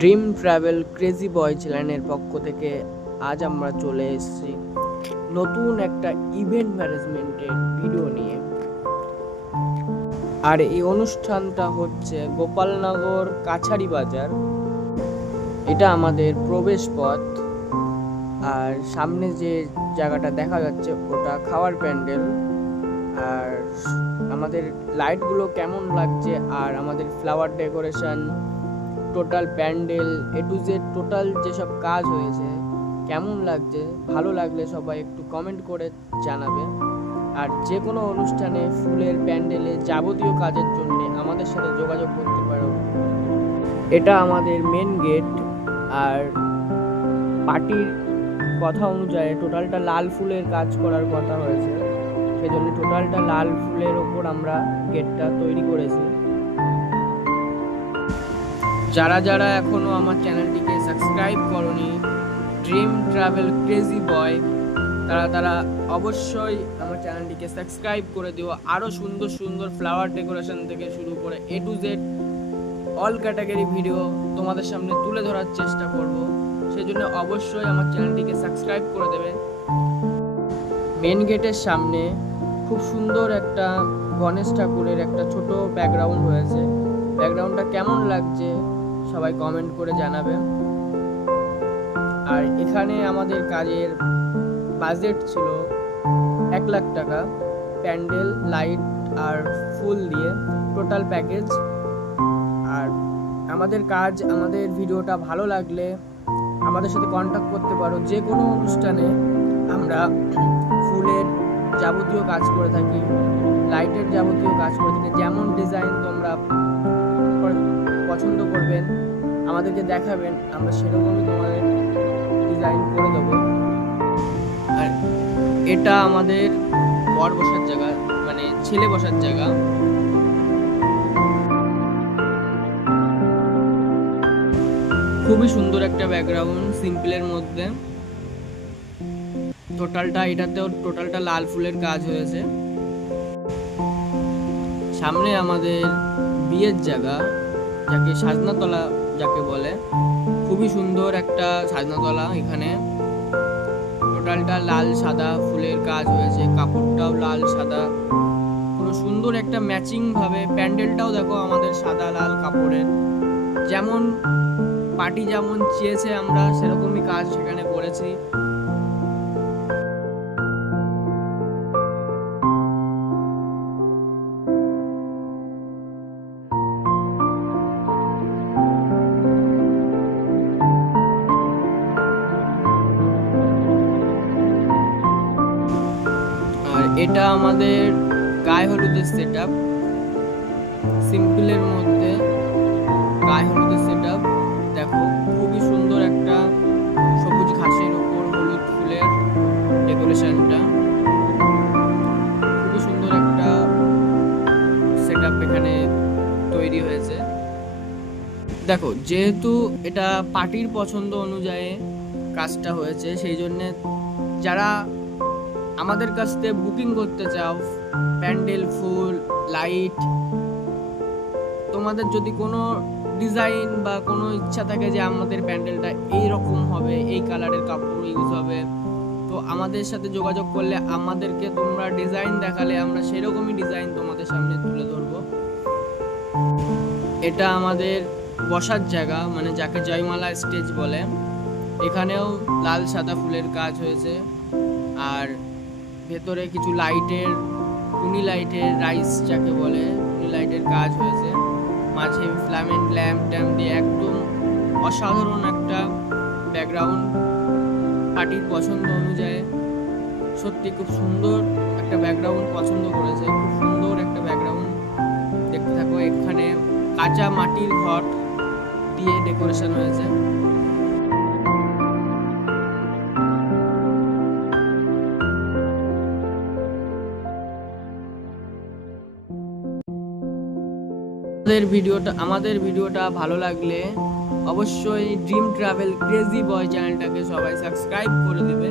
Dream travel crazy বয় চ্যানেলের পক্ষ থেকে আজ আমরা চলে এসেছি নতুন একটা ইভেন্ট ম্যানেজমেন্টের ভিডিও নিয়ে। আর এই অনুষ্ঠানটা হচ্ছে গোপালনগর কাছারি বাজার। এটা আমাদের প্রবেশ পথ। আর সামনে যে জায়গাটা দেখা যাচ্ছে ওটা খাওয়ার প্যান্ডেল। আর আমাদের লাইটগুলো কেমন লাগছে আর আমাদের flower decoration, total pandal A to Z total যেসব কাজ হয়েছে কেমন লাগছে, ভালো লাগলে সবাই একটু কমেন্ট করে জানাবে। আর যে কোনো অনুষ্ঠানে ফুলের প্যান্ডেলে যাবতীয় কাজের জন্য আমাদের সাথে যোগাযোগ করতে পারো। এটা আমাদের মেন গেট। আর পার্টির কথা অনুযায়ী টোটালটা লাল ফুলের কাজ করার কথা হয়েছে, সেজন্য টোটালটা লাল ফুলের ওপর আমরা গেটটা তৈরি করেছি। যারা যারা এখনো আমার চ্যানেলটিকে সাবস্ক্রাইব করনি ড্রিম ট্রাভেল ক্রেজি বয়, তারা অবশ্যই আমার চ্যানেলটিকে সাবস্ক্রাইব করে দিও। আরও সুন্দর সুন্দর ফ্লাওয়ার ডেকোরেশন থেকে শুরু করে A to Z all category video তোমাদের সামনে তুলে ধরার চেষ্টা করব। সেই জন্য অবশ্যই আমার চ্যানেলটিকে সাবস্ক্রাইব করে দেবে। মেন গেটের সামনে খুব সুন্দর একটা গণেশ ঠাকুরের একটা ছোট ব্যাকগ্রাউন্ড হয়েছে। ব্যাকগ্রাউন্ডটা কেমন লাগছে সবাই কমেন্ট করে জানাবে। আর এখানে আমাদের কাজের বাজেট ছিল 1 লাখ টাকা, প্যান্ডেল, লাইট আর ফুল দিয়ে টোটাল প্যাকেজ। আর আমাদের কাজ, আমাদের ভিডিওটা ভালো লাগলে আমাদের সাথে কন্ট্যাক্ট করতে পারো। যে কোনো অনুষ্ঠানে আমরা ফুলের যাবতীয় কাজ করে থাকি, লাইটের যাবতীয় কাজ করে থাকি। যেমন ডিজাইন তোমরা পছন্দ করবেন আমাদেরকে দেখাবেন, আমরা সেরকমই তোমাদের ডিজাইন করে দেবো। আর এটা আমাদের বর বসার জায়গা, মানে ছেলে বসার জায়গা। খুবই সুন্দর একটা ব্যাকগ্রাউন্ড সিম্পলের মধ্যে। এটাতেও টোটালটা লাল ফুলের কাজ হয়েছে। সামনে আমাদের বিয়ের জায়গা, যাকে সাজনাতলা যাকে বলে, খুবই সুন্দর একটা সাজনাতলা। এখানে টোটালটা লাল সাদা ফুলের কাজ হয়েছে, কাপড়টাও লাল সাদা, পুরো সুন্দর একটা ম্যাচিং ভাবে। প্যান্ডেলটাও দেখো আমাদের সাদা লাল কাপড়ের, যেমন পার্টি যেমন চেয়েছে আমরা সেরকমই কাজ সেখানে করেছি। আর এটা আমাদের গায়ে হলুদের সেট আপ, সিম্পলের মধ্যে গায়ে হলুদের সেট আপ। দেখো খুবই সুন্দর একটা সবুজ ঘাসের উপর হলুদ ফুলের ডেকোরেশনটা, খুবই সুন্দর একটা সেট আপ এখানে তৈরি হয়েছে। দেখো যেহেতু এটা পার্টির পছন্দ অনুযায়ী কাজটা হয়েছে, সেই জন্যে যারা আমাদের কাছ থেকে বুকিং করতে চাও প্যান্ডেল, ফুল, লাইট, তোমাদের যদি কোনো ডিজাইন বা কোনো ইচ্ছা থাকে যে আমাদের প্যান্ডেলটা এই রকম হবে, এই কালারের কাপড় ইউজ হবে, তো আমাদের সাথে যোগাযোগ করলে আমাদেরকে তোমরা ডিজাইন দেখালে আমরা সেরকমই ডিজাইন তোমাদের সামনে তুলে ধরবো। এটা আমাদের বসার জায়গা, মানে যাকে জয়মালা স্টেজ বলে। এখানেও লাল সাদা ফুলের কাজ হয়েছে। আর ভেতরে কিছু লাইটের, টুনি লাইটের, রাইস যাকে বলে, টুনি লাইটের কাজ হয়েছে। মাঝে ফ্ল্যামেন্ট ল্যাম্প ট্যাম্প দিয়ে একদম অসাধারণ একটা ব্যাকগ্রাউন্ড পার্টির পছন্দ অনুযায়ী। সত্যি খুব সুন্দর একটা ব্যাকগ্রাউন্ড পছন্দ করেছে, খুব সুন্দর একটা ব্যাকগ্রাউন্ড। দেখতে থাকো, এখানে কাঁচা মাটির ঘট দিয়ে ডেকোরেশন হয়েছে। আমাদের ভিডিওটা ভালো লাগলে অবশ্যই ড্রিম ট্রাভেল ক্রেজি বয় চ্যানেলটাকে সবাই সাবস্ক্রাইব করে দেবে।